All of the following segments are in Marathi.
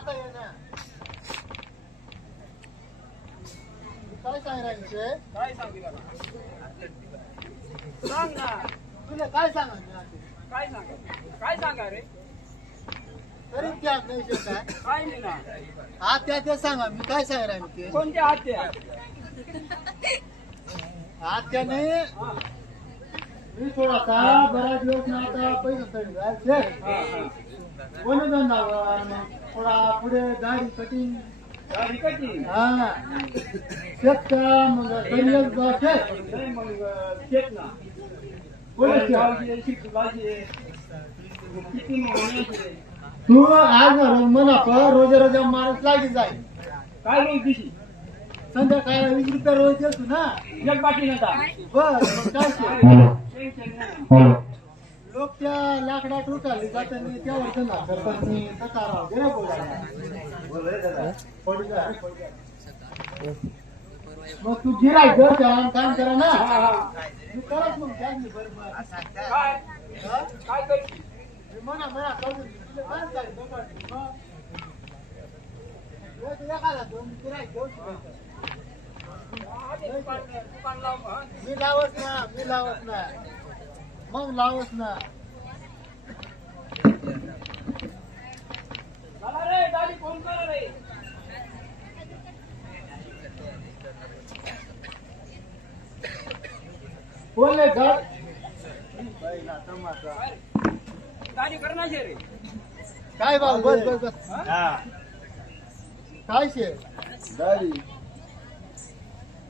आता ये ना. काय सांगायचं काय सांगितलं सांग ना. तुला काय सांगायचं काय सांगा रे. तरी त्यात नाही काय काय नाही ना. आत्या ते सांगा मी काय सांगायला ते कोणत्या आत्या. आत्याने मी थोडासा बराच दिवस ना आता पैसे तरी जायचे कोणी धंदावर थोडा पुढे दाढी कटिंग गाडी कधी हा शेतका मग गणित बसते मग शेत ना. कोणी गावची शिक भाजी किती महिन्याची. तू आज म्हणा पर रोजा रोजा माणूस लागी जाईल काय रोज दिशी संध्याकाळी 20 रुपये रोज देतो ना एक बाकी नका. बर मग काय ते? टेन्शन नाही. लोक त्या लाकडात उठाले जाताना त्यावर त्यांना सरपंचनी तसा राव दे ना मग तू गिरायचं त्याला काम करा ना तू करत मग त्याने बरोबर काय हा? काय करते. म्हणा म्हणा कळून तुला काय सांगितलं बघ. मग एक एखादा दोन गिरायक घेऊन शिकायचं. दुकान लाव मग. मी लावत ना मग लावत ना चला रे गाडी फोन करा रे. बोलले घर गाडी करणार रे. काय बाबू बस बस बस काय शे दाढी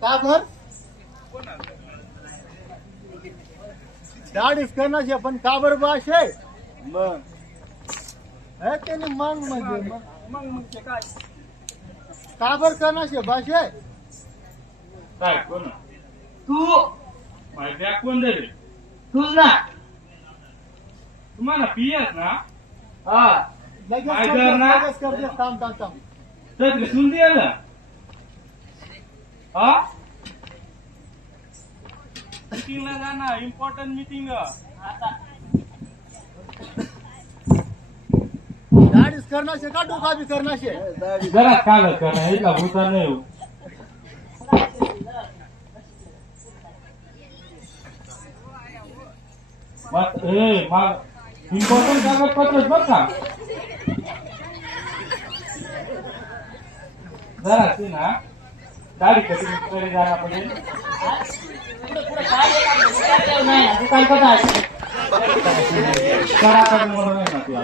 का भर दाढीच करणार शे पण का बरं बा शे मग हे त्याने मग म्हणजे मग ते काय का बरं करणार शे भाषे काय कोण तू माझ्या कोण दे तुझ ना. तुम्हाला पियस ना हा लगेच काय कर दे, करणार? लगेच कर दे थांब तर सुन दे ना हा मीटिंगला जाणार इम्पॉर्टंट मीटिंग दाढीच करणार शे का डोका बी करणार शे जरा कागद करणं इथला भूता नाही हो. मग इम्पॉर्टंट कागदपत्र बघ का जरा ते ना दाढी कटिंग तरी जायला पाहिजे. दुकान कसं आहे. करा करून म्हणून नाही ना तुला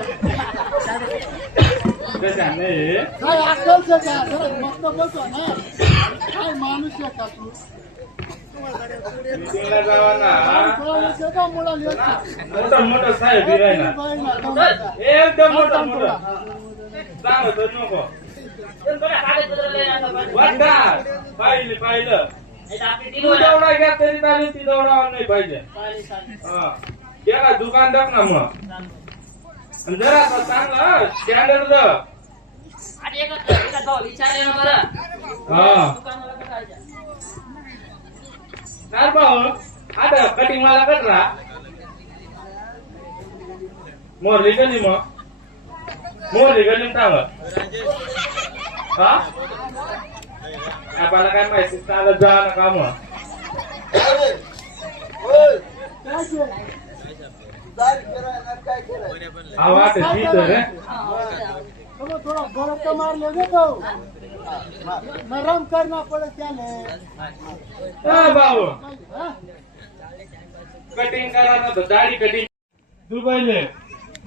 तसं नाही. काय अक्कल शे का जरा मस्त बोलतो ना काय माणूस आहे का तू मीटिंगला जावा ना का मुलाली मोठं मोठं साहेब आहे ना एकदम मोठं सांगत नको पाहिलं तू दौडा घ्या तरी चालेल ती दौडावर नाही पाहिजे. त्याला दुकान दाख ना मग जरा चांगलं स्टँडर्ड काय भाऊ आता कटिंग मला कटरा मोरली गली सांग हा आपल्याला काय माहिती चालत जा ना काम आवाज रे थोड़ा बरफ तो मार ले तो नरम करना पड़े त्याने भाऊ हा? कटिंग करा ना तो दाढी कटिंग दुबईले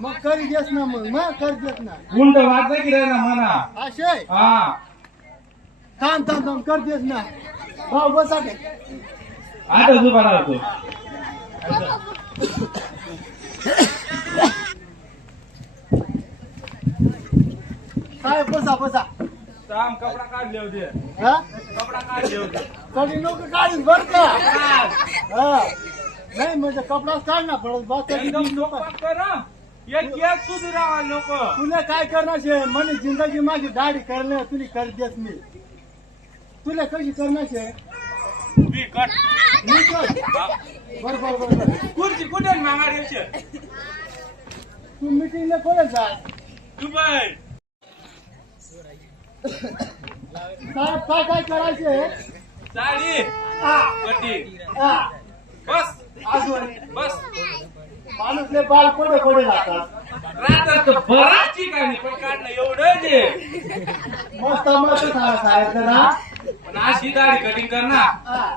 मग करी देस ना मग कर देस ना गुंड वाजता की ना म्हणा असे हा थांब कर देस ना भाऊ बसा के आता दुकानात तो काय बसा काम कपडा काढले होते हा कपडा काढले होते कधी लोक काढीन बर का हा नाही म्हणजे कपडाच काढना पडत बस एकदम लोक सोपं करा एक एक सुधी राहा लोक तुला काय करणार शे म्हणे जिंदगी माझी दाढी करणे तुला कर देस मी तुला कशी करणार शे मी कट मी कर बर खुर्ची कुठे मागा द्यायचे तू मीटिंगला कोण जा दुबई साहेब काय काय करायचे साडी हा, कटी हा. बस अजून बस माणूसले बाल कोडे कोडे लागतात राहतात बराच ठिकाणी पण काढणं एवढं जे मस्त मस्त सांगा साहेब जरा पण अशी दाढी कटिंग कर ना हा,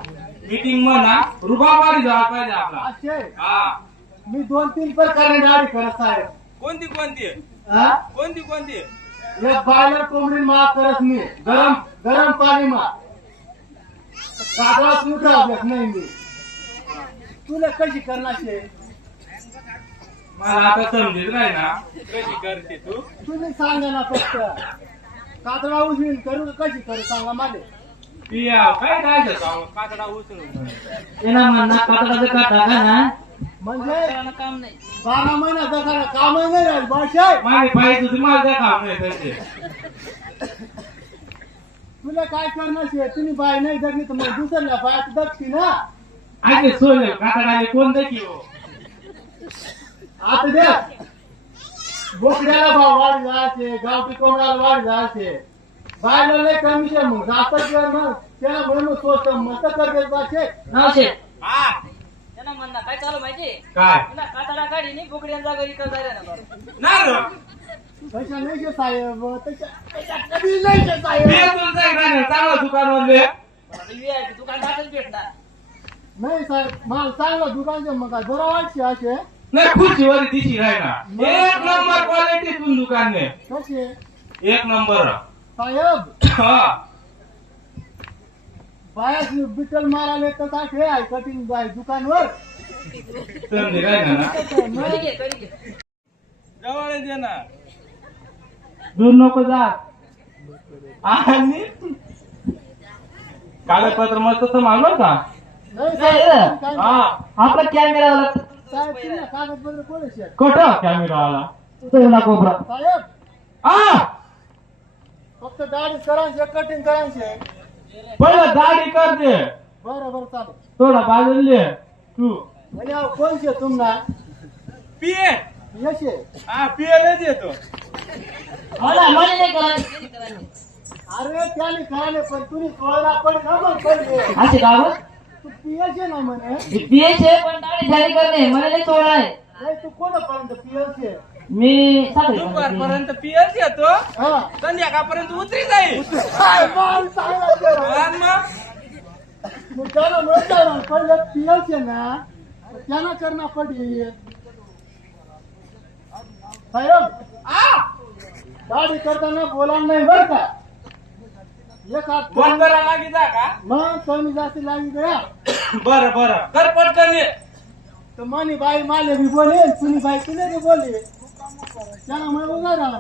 मीटिंग म्हणा रुबाबारी झाला पाहिजे आपला असे हा मी 2-3 प्रकारे दाढी करत साहेब कोणती कोणती हा कोणती कोणती एक बायलर कोंबडी मा करत मी गरम गरम पाणी मा कागदात उठा नाही मी तुला कशी करण्याचे मला आता समजेल नाही ना कशी करते तू तुम्ही सांगा ना फक्त कातडा उचलून करू का कशी करू सांगा मला पिया काय जायचं काकडा उचलून त्याला म्हणा काटाचं काटा का ना म्हणजे त्याला काम नाही 12 महिना जगाला काम नाही राहील बाशाय माझी पाय तुझी माझ्या काम नाही त्याचे तुला काय करण्याचे तुम्ही बाय नाही जगली तर मग दुसऱ्या बायात जगती ना आगे सोले काकडाले कोण देखी हो आता द्या बोकड्याला भाव वाढ जायचे गावठी कोंबड्याला वाढ जायचे बायला लय कमिशन मग जातच मग त्याला म्हणून स्वस्त मत करते बाशे नवशे हा त्यांना म्हणा काय चालू माहिती काय तुला काटाडा काढी नाही बोकड्यांचा घरी करता ना ना रे तशा नाही शे साहेब तशा कधी नाही शे साहेब मी तुला सांगितलं चांगलं दुकानवरले दुकान दाखल भेटणार नाही साहेब मला चांगलं दुकानचे मग काय बरं वाटते असे नाही खुर्चीवर दिशी राही ना एक नंबर क्वालिटी तुम दुकान ने कसे एक नंबर साहेब हा बायाच बिटल माराले तसा हे आहे कटिंग बाय दुकानवर समजे राही ना करी घे करी घे जवळ ये ना दूर नको जा आणि कागदपत्र मस्त तर मागव का नाही नाही, साहेब काय हा आपला कॅमेरा साहेब तुम्ही कागदपत्र कोण शेत कुठं कॅमेरा आला तुला कोपरा साहेब हा फक्त दाढी करायचे कटिंग करायचे पहिलं दाढी कर दे बरं बरं चालेल थोडा बाजूला तू म्हणजे अहो, कोण शे तुम्हाला पिये यशे हा पियेलाच येतो मला मला नाही करायचं अरे त्याने खायले पण तुम्ही सोळा पण का मग पडले असे गावत तू पियाचे ना म्हणे पीएचे पण दाढी झाली करणे मला नाही सोडा आहे नाही तू कोणापर्यंत पियाचे मी साखळी दुपारपर्यंत पियच येतो हा संध्याकाळपर्यंत उतरी जाईल काय माल चांगला केला. आणि मग मग त्याला म्हणता ना पहिलं पियाचे ना तर त्यांना करणं पडली साहेब दाढी करताना बोला नाही बरं का एक हात फोन करा लागी जा का मग कमी जास्त लागली गया बरं बरं कर पटकन ये. तर मानी बाई माले भी बोले सुनी बाई तुले भी बोले त्याला मैं उगा रहा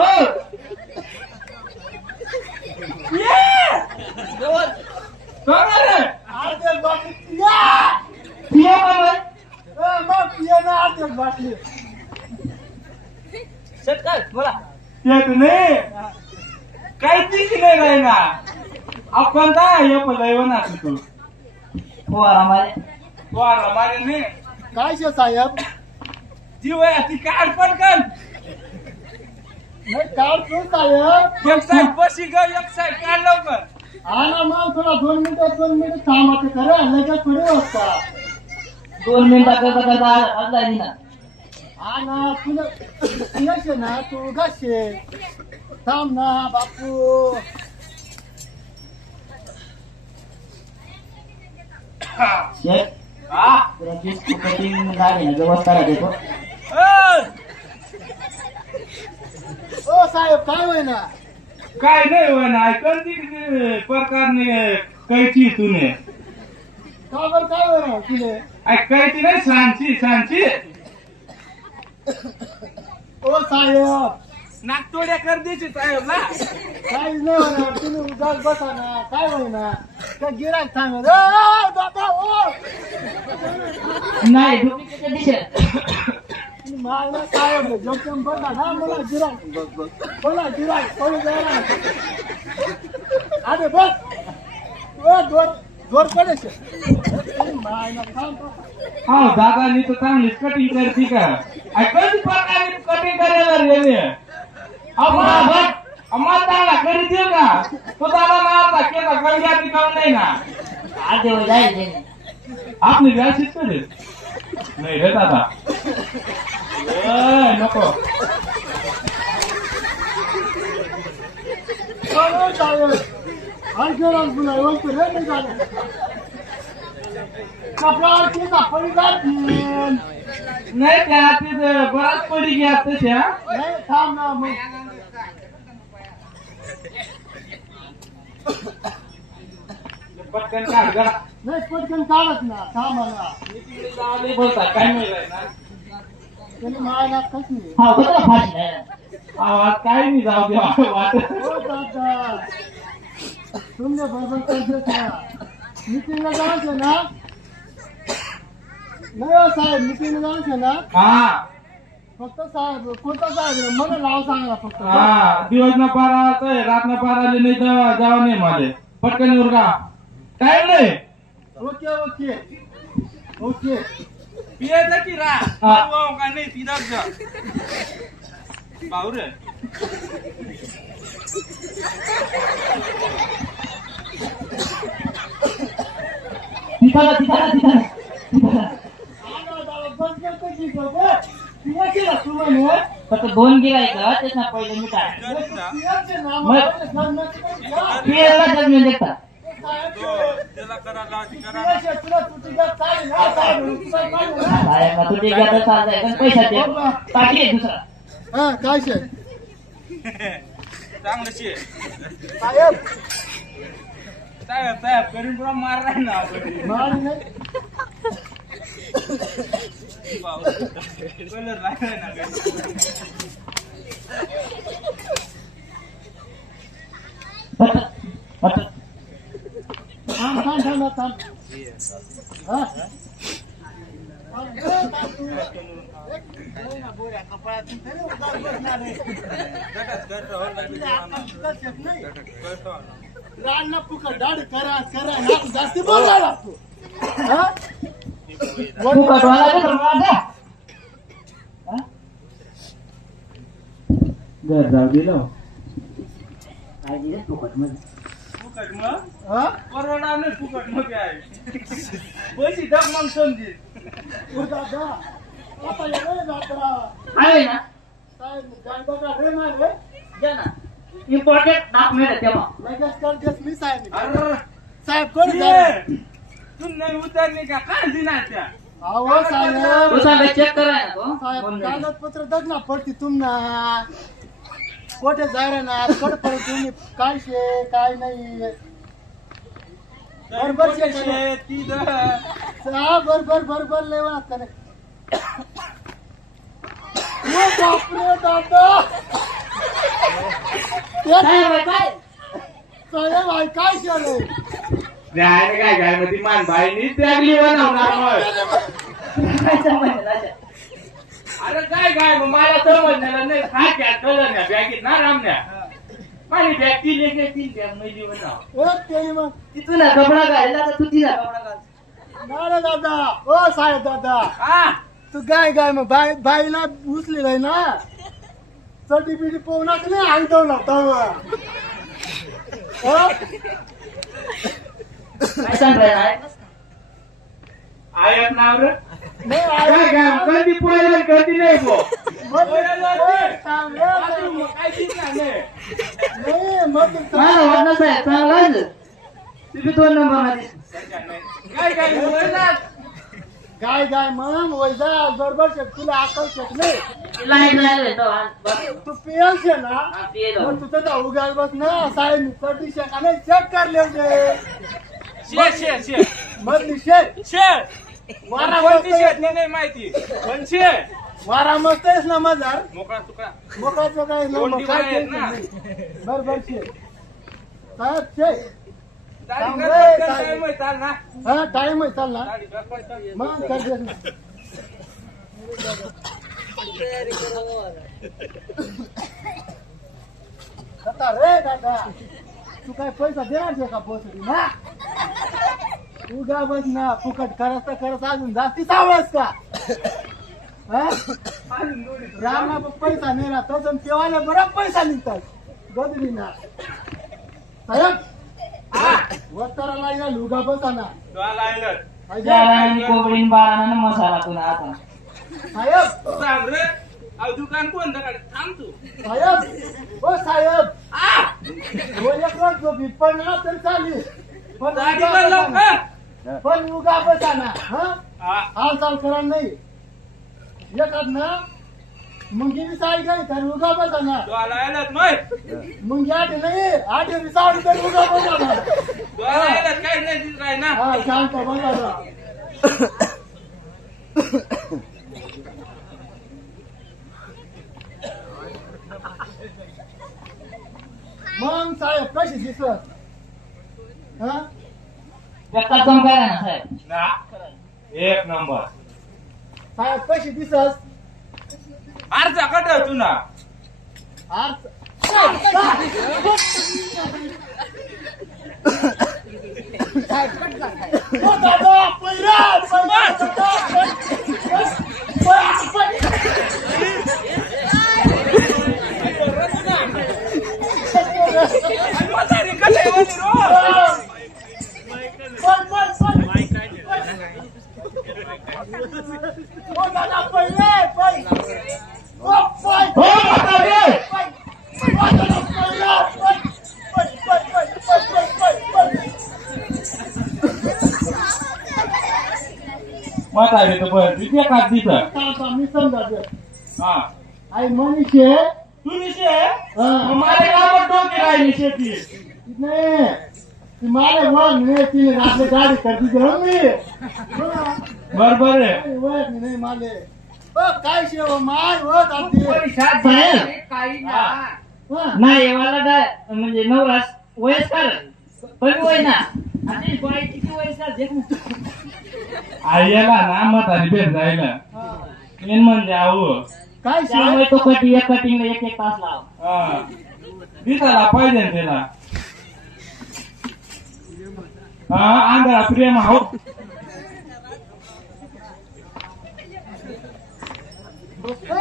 हो कोण रे? आर्धेक बाटली पिया पिया बाबा मग पिया ना आर्धेक बाटली शट कर बोला येत नाही काही तीच नाही राहिना आपण काय हे पण ना तू हो आम्हाला वारा माझे नाही काय शे साहेब जीव आहे ती काढ पटकन नाही काढ तू साहेब एक साईड बशी ग एक साईड काढ लवकर हा ना मग थोडा 2 मिनिट थांबा ते करा लगेच थोडी वाजता 2 मिनिटात करता करता अर्धा दिना हा ना तुला पियाशे ना तू घासशे थांब ना बापू शेट हा तुला केस कटिंग झाली ना व्यवस्था राहते तो ओ साहेब काय होय ना काय नाही होय ना कोणती प्रकारने कैची तुने का बरं काय होय ना तुले कैची नाही सांची सांची ओ साहेब नागतोड्या कर द्यायची साहेब ना काहीच नाही होणार तुम्ही उगाच बसा ना काय होय ना त्या गिराक सांगत दादा ओ नाही डुप्लिकेट दिसेल मला साहेब जोखम बघा ना मला गिराक बोला गिराक पळू जायला अरे बस जोर पडे हा दादा नी तर चांगलीच कटिंग करते का कधी प्रकारे कटिंग करायला रे आम्हाला चांगला करी देऊ का तो दादा ना आता केला काही जाती काम नाही ना आज देऊ जाईल आपली व्यवस्थित करेल नाही रे दादा नको नाही त्या तिथे बराच पडी घ्या तशा थांब ना मग पटकन काढ गडा नाही पटकन काढत ना थांब ना तिकडे जावले बोलता काय मिळालं ना त्यांनी मला कस नाही हा होता फाशी नाही आवाज काय नाही जाऊ दे वाटत हो दादा तुमने बरोबर करतेच ना मीटिंगला जायचं ना नाही हो साहेब मीटिंगला जायचं ना हा फक्त साहेब कोणता साहेब मला नाव सांगा फक्त हा दिवस न पारा रात न पारा आले नाही तर जावा नाही मला पटकन उरका काय नाही ओके ओके ओके पियाचा की रा का नाही तिथं जा भाऊ रे तिथं फक्त 2 गिरायक त्याच्या पहिले मी पियाला जजमेंट देतात साहेब तू ठीक आहे तर चालतंय पण पैसा दे बाकी आहे दुसरा काय चांगलं शे साहेब साहेब साहेब करीन पुरा मार नाही ना मार नाही कलर लागलाय ना थांब रान फुकट दाढी करा करा जास्ती बोलायला लागतो घर जाऊ दिलं फुकट मध्ये फुकट मग कोरोना नाही फुकट मग आहे पैसे दग मग समजेल आहे ना साहेब द्या ना इम्पॉर्टंट डॉक्युमेंट आहे तेव्हा लगेच करतेस मी साहेब अरे साहेब कोण तू नाही उतरली का काय दिना त्या अहो साहेब उसाला चेक कराय ना तो साहेब कागदपत्र दग ना पडती तुमना कोठे जायला ना कड पडत तुम्ही काय शे काय नाही बरोबर शे ती बरोबर लय वाटत नाही बापरे दादा काय साहेब आहे काय केलं काय काय मध्ये मान बाईनी त्यागली बनवणार अरे काय मग मला समजणार नाही खात्या कळलं ना बॅगेत ना रामण्या माझी बॅग ती लेके 3 बॅग मैली बनव त्याने मग तिथून ना कपडा घालला तर तू तिला कपडा घाल ना दादा ओ साहेब दादा हा तू गाय मग बाईला उचली नाही ना चटी बिटी पोहणार नाही आणतो काय सांगाय आयत नाव रे काय कधी पोहायला कधी नाही पो मला वाटलं साहेब चांगला तुम्ही 2 नंबर मध्ये गाय मग वैजा बरोबर शक तुला अकल शक नाही लाईन तू पियल शे ना मग तुझं तर उगाल बस ना साहेब चटी शेक आणि चेक करले मधली शेक वारा नाही माहिती वारा मस्त आहेस ना मजार मोकळा तुकडा मोकाचं काय ना बरोबर शे साहेब शेक चाल ना हा टाइम आहे चाल ना मग करतेस ना रे दादा तू काय पैसा देणार का पोचली ना उगा बस ना फुकट करत तर करत अजून जास्ती सावळस का हा? रामना पैसा नाही राहतो पण तेव्हा बरा पैसा निघतात गदरी ना साहेब वस्ताराला या लुगा बसाना कोबडीन बाळानं मसाला तुला आता साहेब सांग रे अहो दुकान कोण थांब तू साहेब ओ साहेब हो एक रोज झोपी पण ना तर चालेल पण गाडी बनलो का? पण उगा बसाना हा हा. हालचाल करा नाही येतात ना मुंगी साडी काही तर उगा बसाना डोळा यायलात नाही मुंगी आठ नाही आठ साडी तर उगा बसाना डोळा यायलात काही नाही दिसत आहे ना हा शांत बसा मग साहेब कशी दिसत हा एका चमकायला ना साहेब ना एक नंबर साहेब कशी दिसत आरचा कट तू ना आर्थ ओ दादा पैरा मता येतो पण तिथे का दिसत मी समजा हा आई मनीषे तू निशे माझे काम डोके राहिली शेती नाही ती मला वन नाही तिने आपली गाडी करती घेऊन मी बरोबर आहे वय नाही माले काय शेव माय वत आपली नाही मला म्हणजे नवरास वयस्कर पण वय ना आणि बाईची किती वयस्कर देख ना आईला ना म्हातारी भेट जायला मेन म्हणजे आहो काय त्यामुळे तो कटी एक कटिंग एक एक तास लाव हा दिसायला पाहिजे ना त्याला हा आंधळा प्रेम आहो शेव